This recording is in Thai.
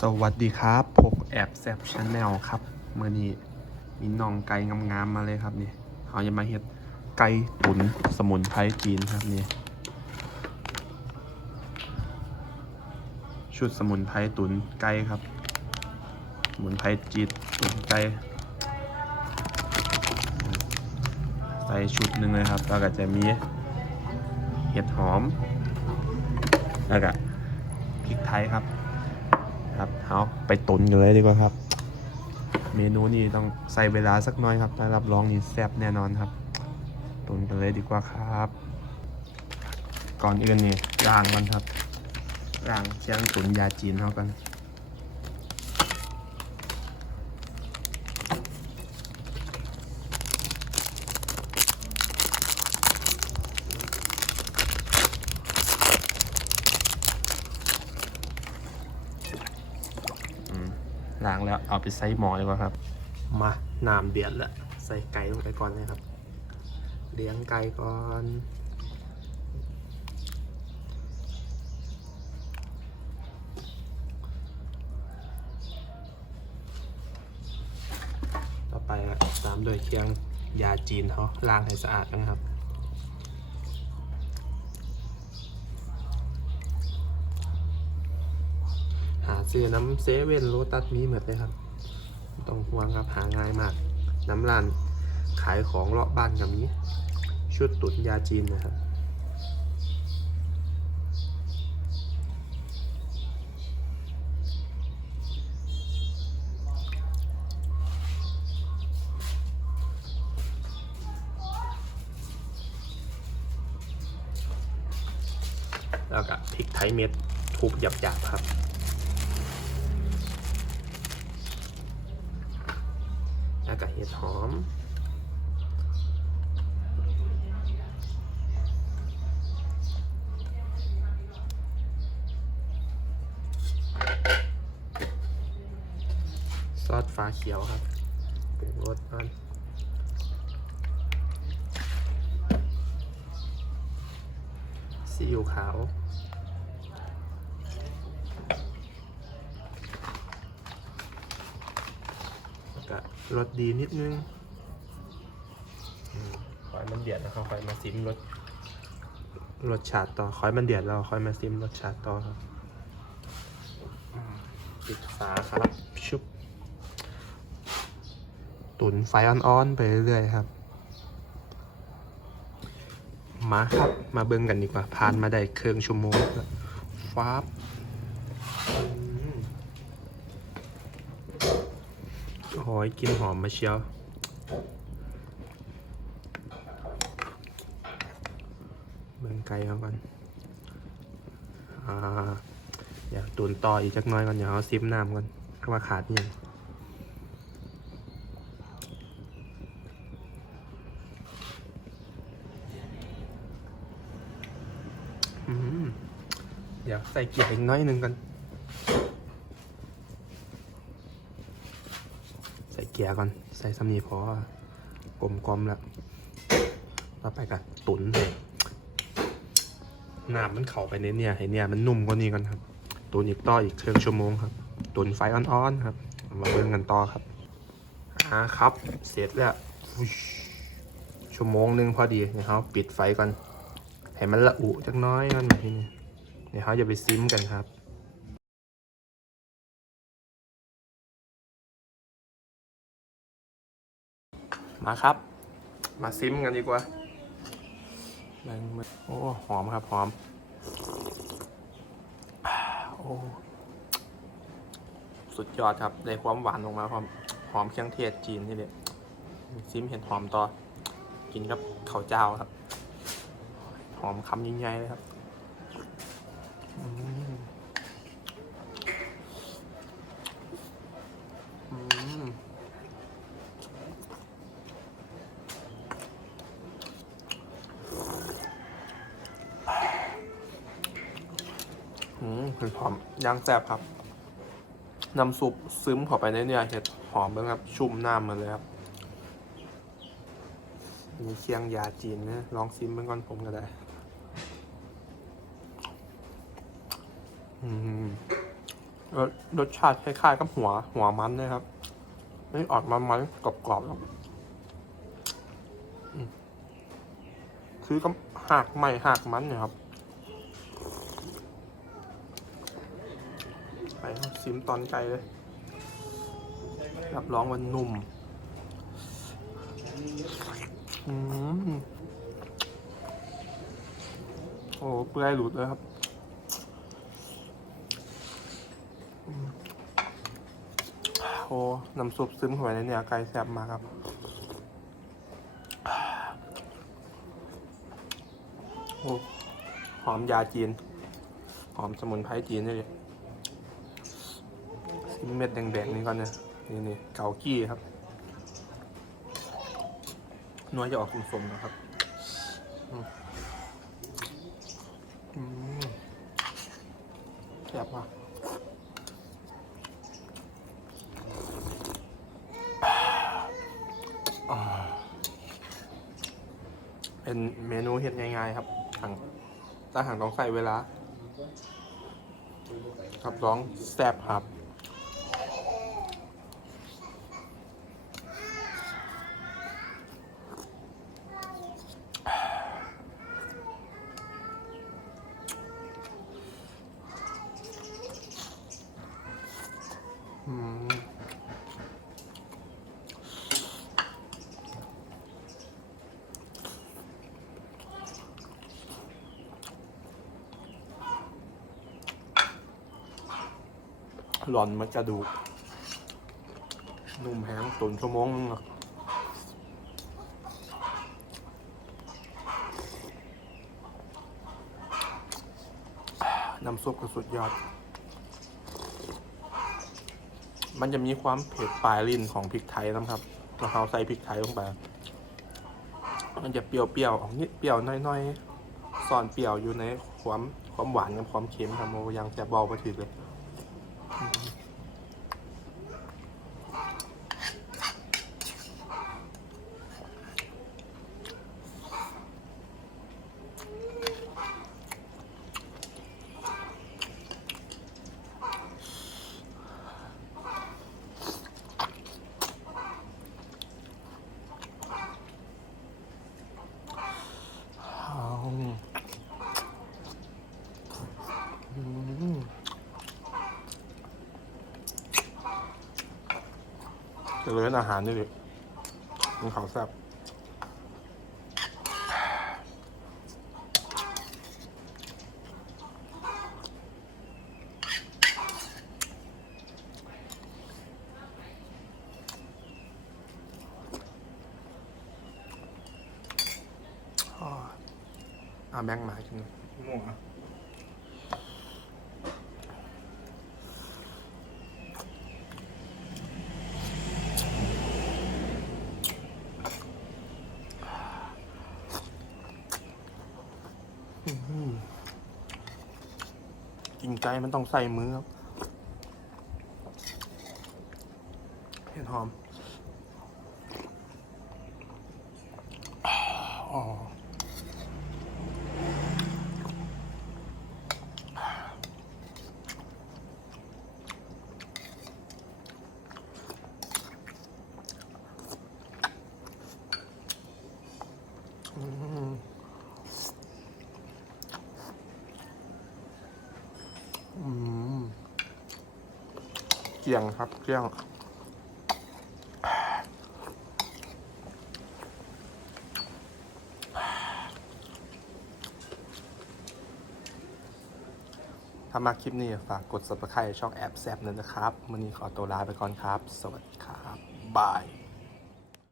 สวัสดีครับพกแอบแซบชาแนลครับเมื่อนี้มีน้องไก่งามๆมาเลยครับนี่เขาจะมาเฮ็ดไก่ตุ๋นสมุนไพรจีนครับนี่ชุดสมุนไพรตุ๋นไก่ครับ สมุนไพรจีนตุ๋นไก่ใส่ชุดหนึ่งเลยครับแล้วก็จะมีเห็ดหอมแล้วก็พริกไทยครับ ครับเอาไปตุนกันเลยดีกว่าครับ เมนูนี้ต้องใส่เวลาสักน้อยครับรับรองนี่แซ่บแน่นอนครับ ตุนกันเลยดีกว่าครับ ก่อนอื่นนี่ล้างมันครับล้างเชียงตุนยาจีนเขากัน ล้าง แล้วเอาไปใส่หม้อดีกว่าครับ มาน้ำเดือดแล้วใส่ไก่ลงไปก่อนเลยครับ เลี้ยงไก่ก่อนต่อไปอะตามด้วยเคียงยาจีนเขาล้างให้สะอาดนะครับ หา ซื้อน้ำเซเว่นโรตัสมีหมดเลยครับต้องห่วงครับหาง่ายมาก น้ำร้านขายของเลาะบ้านกับนี้ ชุดตุ๋นยาจีนนะครับแล้วก็พริกไทยเม็ดทุบหยาบๆครับ แล้วก็เห็ดหอมซอสฟ้าเขียวครับเปรุงรสมันซีอิ๊วขาว แล้วก็รสดีนิดนึงอืมคอยมันเดือดนะครับคอยมาซิมรสรสชาติต่อคอยมันเดือดเราคอยมาซิมรสชาติต่อครับอืมปิดฝาครับชุบตุ๋นไฟอ่อนๆไปเรื่อยๆครับ มาครับมาเบิ่งกันดีกว่าผ่านมาได้เครื่องชั่วโมงแล้วฟ้าบอืม โอ้ยกินหอมมาเชียวเบิ่งไก่เขาก่อนอ่าอยากตุนต่ออีกจักน้อยก่อนอย่าเอาซิมน้ำก่อนก็ว่าขาดนี่อืมเดี๋ยวใส่เกียอีกน้อยหนึ่งกัน ใส่ เกียร์ก่อน ใส่สำนีพอกลมๆแล้ว ต่อไปกันตุ๋นเลยน้ำมันเข้าไปในเนี่ยให้เนี่ยมันนุ่มกว่านี้ก่อนครับ ตุนอีกต่ออีกครึ่งชั่วโมงครับ ตุนไฟอ่อนๆครับ มาเบิ่งกันต่อครับอ่าครับ เสร็จแล้วชั่วโมงหนึงพอดีนะครับปิดไฟก่อนให้มันละอุจักน้อยก่อนทีนี้เดี๋ยวเขาจะไปซิมกันครับ มาครับ มาซิมกันดีกว่าแรงมันโอ้หอมครับหอมโอ้สุดยอดครับได้ความหวานออกมาพร้อมหอมเครื่องเทศจีนนี่เลยซิมเห็นหอมต่อ กินกับข้าวเจ้าครับ หอมคำยิ่งใหญ่เลยครับอืมอืมอืม เป็นหอมย่างแซ่บครับ น้ำซุปซึมเข้าไปในเนี่ยเห็ดหอมเบ้างครับ ชุ่มน้ำมาเลยครับ มีเคียงยาจีนนะลองซิมเบื้อก่อนผมก็ได้ อืมรสชาติคล้ายๆกับหัวหัวมันนะครับนี่ออกมามันกรอบๆแล้วคือก็หักไม่หักมันนี่ยครับ ไปครับ ซิมตอนไกลเลย รับรองวันนุ่มอืมโอ้เปื่อยหลุดเลยครับโอ้น้ำซุปซึมเข้าไปในเนื้อไก่แซ่บมากครับโอ้หอมยาจีน หอมสมุนไพรจีนด้วย เม็ดแดงๆนี่ก่อนเนี่ยนี่นี่เกากี้ครับนัวจะออกสมๆนะครับแซ่บมากเป็นเมนูเห็ดง่ายๆครับทางถ้าหากต้องใส่เวลา ครับร้องแซ่บครับ หล่อนมันกระดูกนุ่มแห้งตุนชั่วโมงนึงอะน้ำซุปก็สุดยอด มันจะมีความเผ็ดปลายลิ้นของพริกไทยนะครับเราเอาใส่พริกไทยลงไป มันจะเปรี้ยวๆ ออกนิดเปรี้ยวน้อยๆซ่อนเปรี้ยวอยู่ในความความหวานกับความเค็มครับโมยังจะเบาไปถึงเลย เลยอาหารนี่ดิมันขาวแซ่บอ๋อเอาแบงค์มากินม่วงอะอื้อหือ กินไก่มันต้องใส่มือครับเห็นหอมอ๋อ อืมอืม เกียงครับเกียงถ้ามาคลิปนี้ฝากกด subscribe ช่องแอปแซบนั้นนะครับวันนี้ขอตัวลาไปก่อนครับ สวัสดีครับ บาย